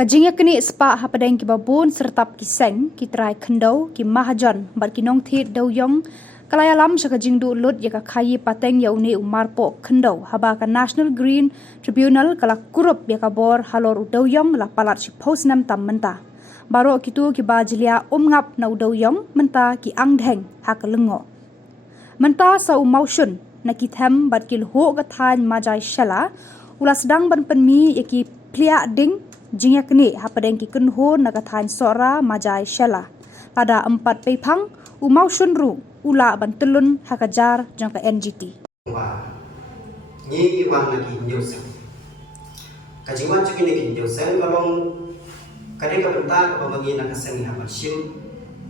Kajingnya kini spa hapadeng ki babun sertap ki seng ki trai kendau ki mahajan bar ki nong thit dau yong kalaya lam sha kajing du lut ya ka khayi pateng ya uni umar po kendau haba ka National Green Tribunal kala kurup ya ka bor halor u dau yong la palat si post nam tam menta baro kitu ki bajilia ngap na u dau yong menta ki angdheng ha ka lengo menta sa u maushun na ki them bar ki ho ga than majai shala ula sedang ban penmi ya ki plia ding jingya kini hapadeng ki kunho nagathain sora majai shela pada 4 peipang umau shunru ula bantulun hakajar jangka NGT ni iwan lagi nyosen kajiwan cuki ni nyosen kalong kadeka bentar babangi nakaseng hapasim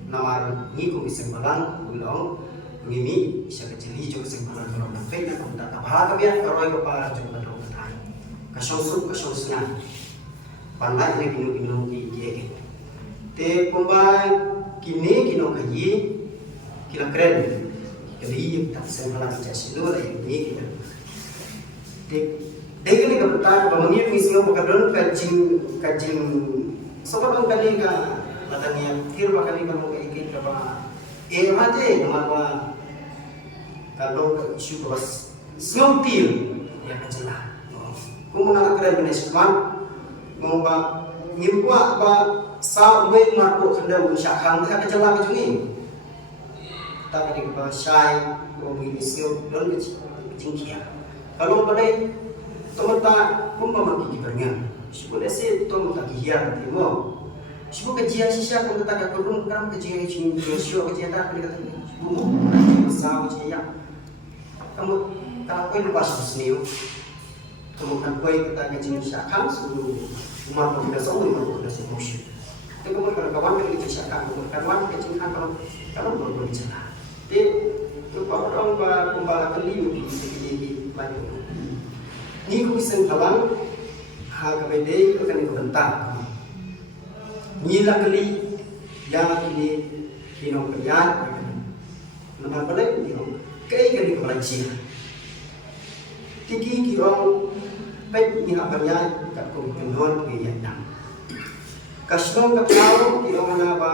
nawar ni ko iseng balang ulong ngimi isa kecili jo iseng balang kalong nafek na kung tatabaha kabiyan karoy ko para jo kadro katay kasyosnya panai ni kino ki te kumbai kini kino kaji kila keren kali tak sembala jasi do la ini kita te degeli ka betar bamangi mislo pakadon kajing sobat kali ka ladania kir bakali ka mo ikit ka ba mate nama kalau ka isu bas snopil ya kacela kumana keren benesman ngomba ngimpa ba sa we marko khanda bu syakhang tha kacela ka jungi ta ka dik ba syai ko mi isyo don ke jingkia kalau pada tomata kumba ma ki berngan sibole se tomata ki hiar timo sibo ka jia sisa ko ta ka kurun kam ka jia chin josio ka jia ta ka dik bu sa bu jia kamu ta ko lu pas sniu kemudian kue kita ngajin syakan seluruh umat kita semua umat kita semua sih. Tapi kemudian kawan kita ngajin syakan, kemudian kawan ngajin kalau baru bicara. Jadi lupa orang pembala keliu di lagi. Ni ku iseng kawan harga bede akan dibentak. Ni lah keli yang ini kino kerja. Nama balik kino kei kali kepala Tiki kirong pet ni habarnya kat ko kendon ke yang kasno ka tao kirong na ba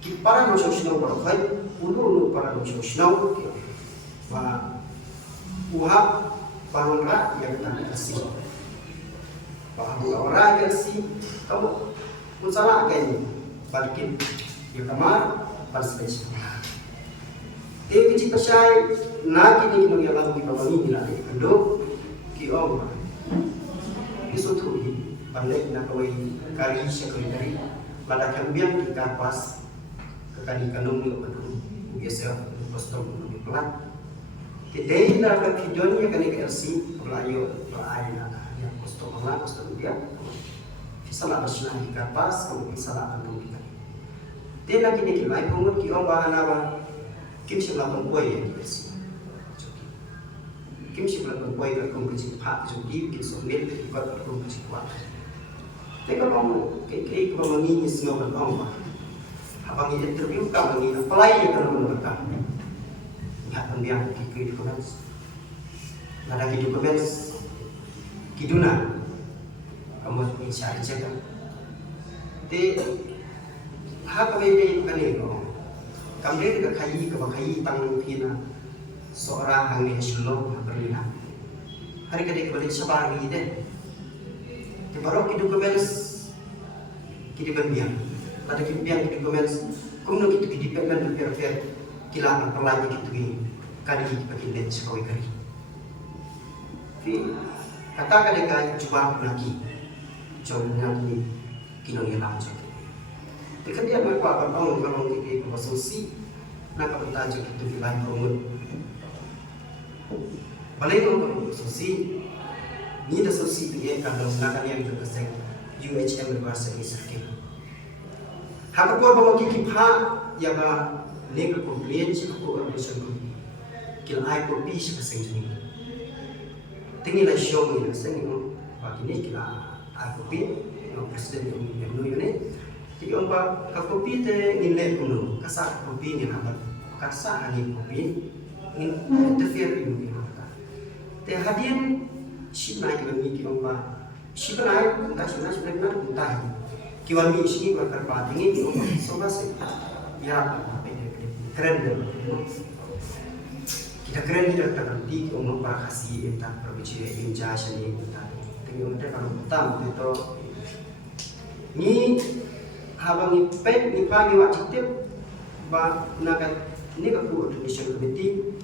ki para no sosno ko kai ulu para no sosno ki ba uhap pangra yang tak kasih bahawa orang kasih kamu usaha kan balikin ya kamar parspesi dia kecil persai nak ini kita yang lalu di bawah ini lah kendo kiong isu tu ini balik nak kawai kari sekali dari pada kambiang di kapas kekali kanung ni betul biasa postom di pelat kedai nak video ni kali kersi pelayo pelayan yang postom dia salah asal di kapas kemudian salah kanung kita dia nak ini kita ikut kiong bahan apa kim si melakukan kue ya guys kim si melakukan kue dan kompetisi pak jadi kita somil juga kompetisi kuat tapi kalau kayak mengingi semua berlomba abang ini interview kamu ini apply ya kalau mereka lihat pembiang di dokumen ada di dokumen kiduna kamu bisa aja kan tapi hak bebe kan ini kamre ka kayi tang pina seorang hang ni selo berlihat hari kadek balik sabar ni deh te barok ki dokumen ki dibiang pada ki biang ki dokumen kumno ki dipekan per kila perlani ki tu kali ki pakai net sekali kali kata kadek ka cuba lagi coba ni kino ni langsung Dekat dia nak apa orang kalau kita konsumsi nak apa tajuk itu bilang komun. Balik konsumsi ni dah konsumsi dia kalau nak yang itu keseng UHM berbahasa Israel. Hak apa bawa kita ya ba legal complaint aku organisasi kil ai ko pi keseng jadi. Tinggi lah show ni keseng ni bagi ni kila ai ko pi presiden yang ni jadi orang kakopi te nilai kuno, kasar kopi ni apa? Kasar ani kopi, ni interfere ini apa? Te hadian ship naik ke bumi kita orang Siapa entah entah kiwan mi sini berkerpa tinggi di rumah sobat sih ya keren deh kita keren kita terganti umur para kasih entah perbicara inja sini entah tinggi untuk kalau hitam itu ni habang ni pek ni pagi waktu itu ba naga ni aku Indonesia Committee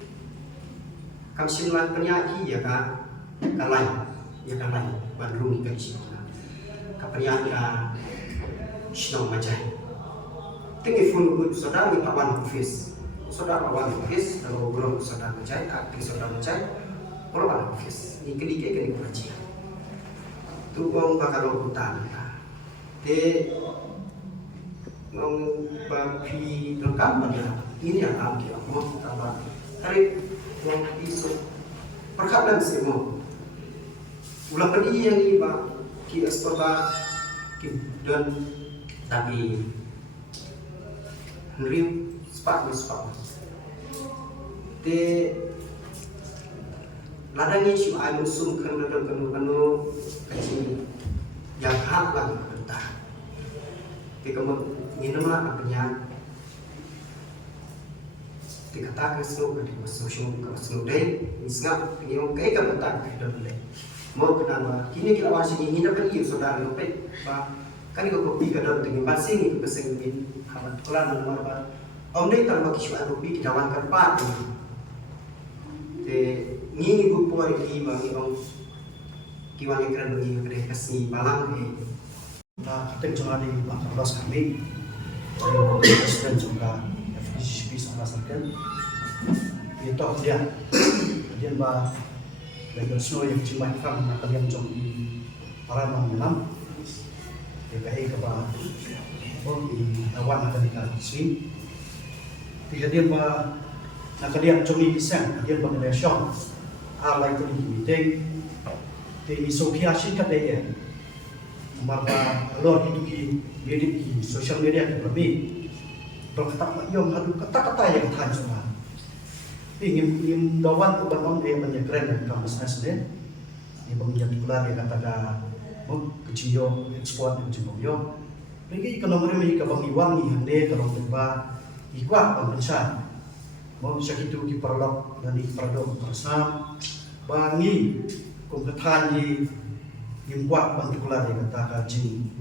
kami simpan penyaji ya kan kalai ya kalai Bandung ke sini kapanya ka Snow Majai tinggi fun saudara ni pawan office kalau belum saudara Majai aktif saudara Majai kalau pawan office ni kedi kunci tu bang bakal hutan de ngong bapi lengkap pada ini yang kami mau tambah hari ngong isu perkablan semua ulang kali yang ini pak ki ekspor dan tapi ngeri sepak te ladangnya si ayam sum kanu kecil yang hak lagi bertah te kamu minum lah apanya dikatakan semua di masuk deh misal yang kayak kamu tak ada mau kenapa kini kita masih ingin dapat iya saudara lopet pak kan itu kopi kadang tinggi masih ini kesengin kawan kelan nomor apa om deh tanpa kisuan kopi kita wan kerpat ini buku hari bagi om kiwan yang keren bagi kedai kasih balang kita cuma di kelas kami dari presiden juga FDCP sama sekali itu dia bah dengan semua yang cuma kan kalian jom di para mengenam DKI kepada di awan akan dikasih dia bah kalian jom di desain dia mengenai alai itu di meeting di Sophia sih kata dia marba lor itu di social media lebih berkata yang hadu kata-kata yang tahan semua ingin dawan uban dia menyekren dan kampus ni ini bang yang pula dia katakan kecil ekspor kecil yo lagi ekonomi mereka bang iwangi hande kalau berba ikuat pembencana mau segitu di perlok dan di perdom bersama bangi kompeten yang buat bantu pula dia katakan jing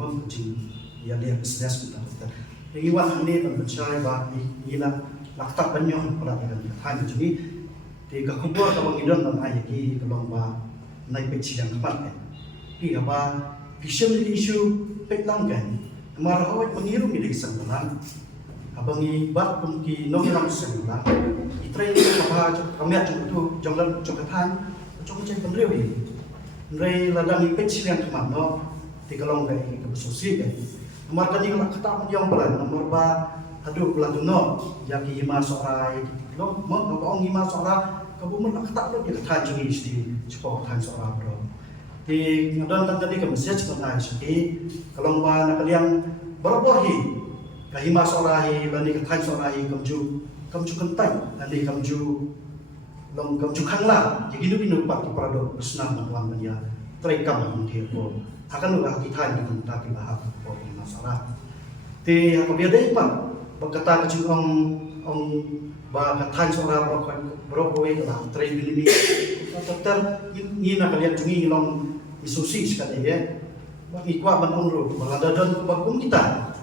yang dia bisnes kita lagi iwan hande pembencana bah inilah laktak banyak pada dengan hanya jadi di kekubur kalau ngidon dan ayah ki kalau ba naik peci yang kepat kan di apa visum di isu petlang kan marah awak mengirum di sanggulan abang ibat pun ki nongiram sanggulan itrain apa kami aja itu janglan cokatan cokatan cai pendrew ini ndrei ladang peci yang kemat no di kalau ngai kebesusi kan nomor tadi kalau kata yang pelan nomor ba aduh pelatu no yaki hima sorai lo mau ngapa hima sorai kamu nak kata lo dia kata jenis di cepat kata sorai bro di ngadon tadi ke mesej kata sih kalau nak kalian berbohi ke hima sorai lani kata sorai kamju kentai lani kamju kangla jadi itu pak di parado bersenam tuan dia terekam nanti ko akan lo kita ini kita bahas ko hima sorai di aku biada ipan berkata kecil om bahkan seorang berokok lah train ini tetap ini nak lihat jungi long isusi sekali ya bagi kuat bantung ru balada dan bagum kita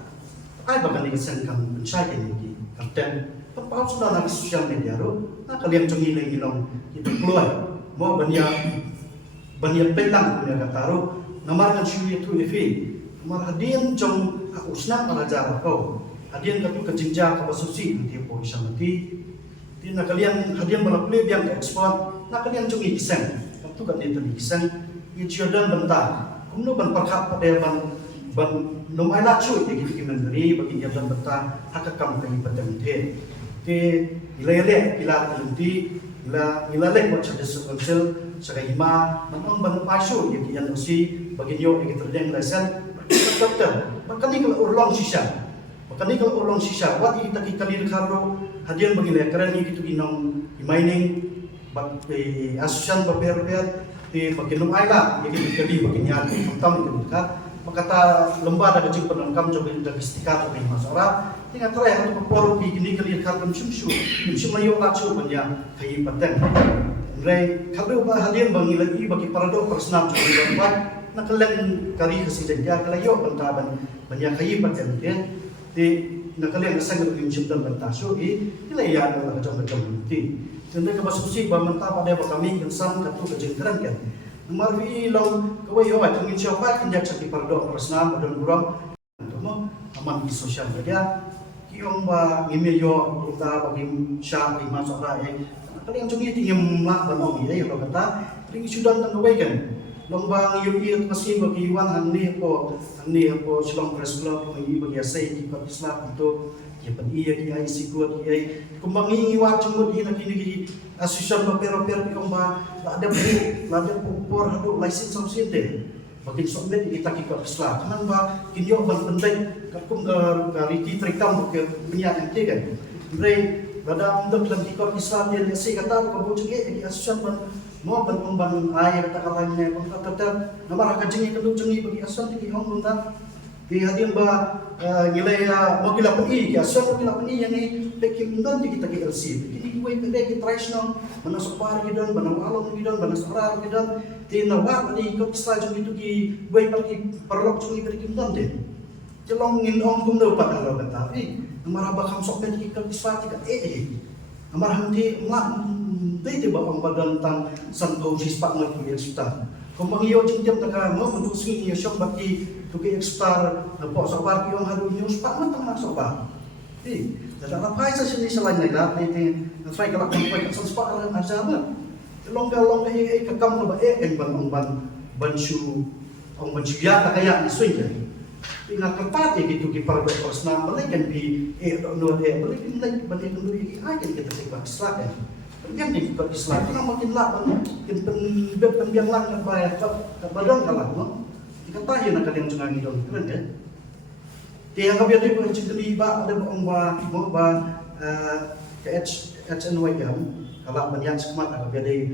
ai bahkan dikesankan mencari ini kapten tempau sudah nak sosial media ru nak kalian jungi lagi long itu keluar mau banyak pelang punya kata ru nomor kan syuri itu ev nomor hadian jom aku senang belajar kau hadian katu kejinja ka basusi nanti po isang nanti di nakalian hadian balapli biang ekspor nakalian jungi kisang katu kan itu kisang i Jordan bentar kumno ban perkap pada ban nomai la chui di kimen beri bagi Jordan bentar hakakam kai patang the te ilele ila nanti ila lek buat ada konsel sakayima manong ban pasu yang kian usi bagi yo yang terdeng lesen dokter makani kalau urlong sisa makanya kalau orang sisa, wat kita kali karo hadian bagi lekaren ni gitu ginong mining asosian berper di bagian lumai lah, jadi dikali bagian nyali, tentang itu kan. Makata lembaga kecil penangkam coba logistika coba masalah. Tinggal terakhir untuk poru begini kali karbon sumsu mayo lacu banyak kayu paten. Mereka kalau bahagian bangi lagi bagi para dokter senam coba buat nak kalian kari kesini dia kalayo bentaban banyak kayu paten dia di nak kalian kesana lebih menciptakan bentasu ini yang macam-macam nanti. Jadi kebasusi bantah pada kami insan katu kejengkeran kan. Nomor bilang kawai awak tungin siapa kan dia cakap para dokter senam dan kurang untuk aman di sosial media. Yung ba ngimilyo kita bagi siya ay masuk rae kali yang cungi tingem mak banong ya yung kata ring sudan tang kan long ba ngiyuki at kasi bagi iwan hanni po silong press club may bagi asay di patisla ito ya pan iya ki ay sigot ay kumbang iwa cumud ina kini asosyan ba pero yung ba ada por hadu license sa sinte bagi sobat kita kita Islam, kanan ba kinyo ban penting kakum dari trikam ke penyiar itu kan. Mereka pada untuk dalam kita Islam dia sih kata kamu juga di asusan ban mau ban air kata kalanya ban kata nama rakan jengi kedua jengi bagi asusan di hong bunda di hadiah ba nilai mau kila peni ya asusan kila peni yang ni pekim dan kita ke LC ini gue pendek kita tradisional mana sopar gidan mana walong gidan mana sarar gidan tinawat ni ikut saja itu ki gue pergi perlok cungi pergi dan deh jelong ngin ong kum dapat kalau tapi namara bakam sok ben ikut ispat ka namara hanti mak tei ba ong badan tang san go sispak ngi eksptar kumbang iyo jeng taka mo untuk singi yo sok baki tu ke eksptar po sopar ki ong haru news pak matang mak sopar dan apa saja sini selain nila ini saya kalau sampai ke sespak orang azab long ke kakam ba bansu ong bansu ya kaya isuin kan tinggal ketat ya gitu ki para dokter senam balik kan di no de balik balik dulu iki aja kita tiba Islam kan yang di Islam itu makin lah kin pembiang lang ka bayar ka badan kalah no dikatahin nak yang jangan ngidong keren kan dia kabiar di pun cedeli ba ada ong ba ke HNY kan kalau banyak sekemat kabiar di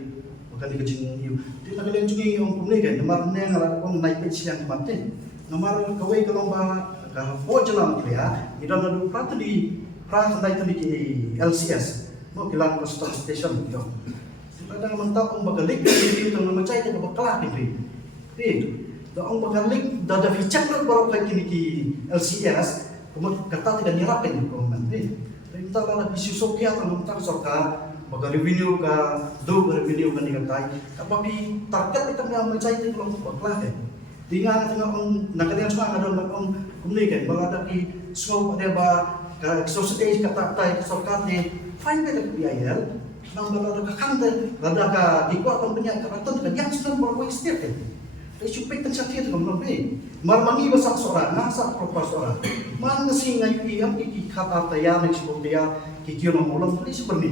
bukan di kecing you dia nak yang cungi ong kumne kan nomor ne ngala ong naik page yang mati nomor kawai kalau ba ka po jelam dia idan adu prat di naik tadi di LCS mo kilang coastal station yo kadang mentak ong bagalik di tong nama cai ke bakla itu da ong bagalik da ficak lo baru kayak kini ki LCS kemudian kata tidak nyerapin ko nanti perintah la bisu sokya tong mentak sorka baga revenue ka do revenue kan dikatai tapi target kita nggak mencai itu kalau bakla tinggal ong nakalian semua ada ong komunikasi baga ki semua pada ba ka society kata tai sorka ni fine better biaya nang balada ka kande rada ka dikwa kon penyak karaton ka yang sedang berbuat setiap kan supaya tersakit itu ngombe marmangi basak seorang ngasa profesor man nasi ngayu yang ki kata taya nek sebut dia ki kio nomolong tadi seperti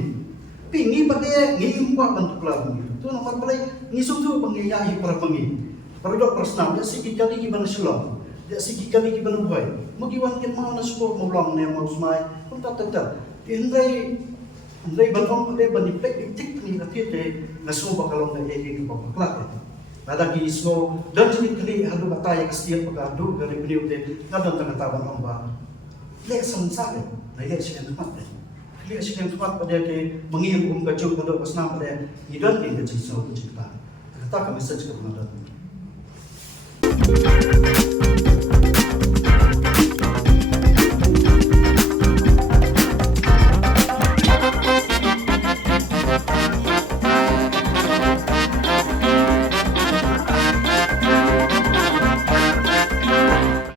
pingi pakai ngi import bentuk lagu itu nomor balai ngi sutu pengiyahi para pengi para dokter senam dia siki kali ki bana sulong dia siki kali ki bana boy magiwan kin mau na supo molong ne mau smai pun tak Andai balong pada benipek itik ni nanti de ngaso bakalong na egi baklak. Ada ki ismo dan jenis kali hadu kata yang setiap pagadu dari beliau de ngadon tangataban ong ba. Le samsale na ye siyan tumat. Le siyan tumat pada ke mengilum kacau pada pasna pada idan ke jenis so cerita. Kata kami saja kepada